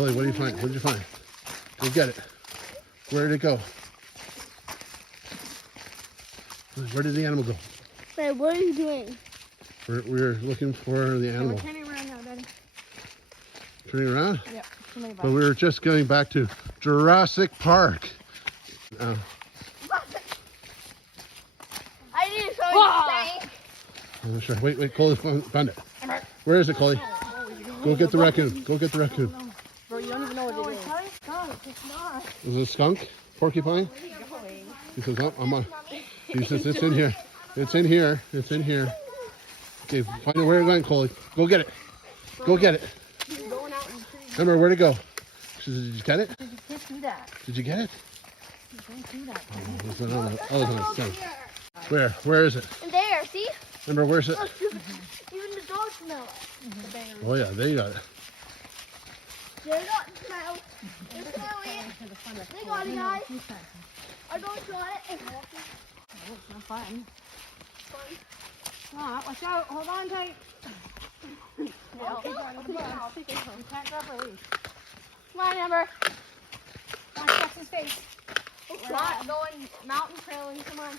Chloe, what did you find? What did you find? Go get it. Where did it go? Where did the animal go? Wait, what are you doing? We're looking for the animal. We're turning around now, Daddy. Turning around? Yep. But we were just going back to Jurassic Park. I didn't show I'm not sure. Wait, Chloe found it. Where is it, Chloe? Go get the raccoon. Go get the raccoon. Bro, you don't even know what it is. It's not. Is it a skunk? Porcupine? He says, oh, I'm on. He says, it's in here. It's in here. It's in here. Okay, find it where it went, Chloe. Go get it. Go get it. Remember, where'd it go? She says, did you get it? You can't do that. Did you get it? You can't do that. Oh, it's on the sun. Where? Where is it? And there, see? Remember, where's it? Even the dogs smell it. Oh, yeah, there you got it. They got the smell. They smell it. They got it, guys. I don't got it. Oh, it's not fun. Ah, watch out. Hold on tight. You can't grab her leash. Come on, Ember. Watch Justin's face. We're not going mountain trailing. Come on.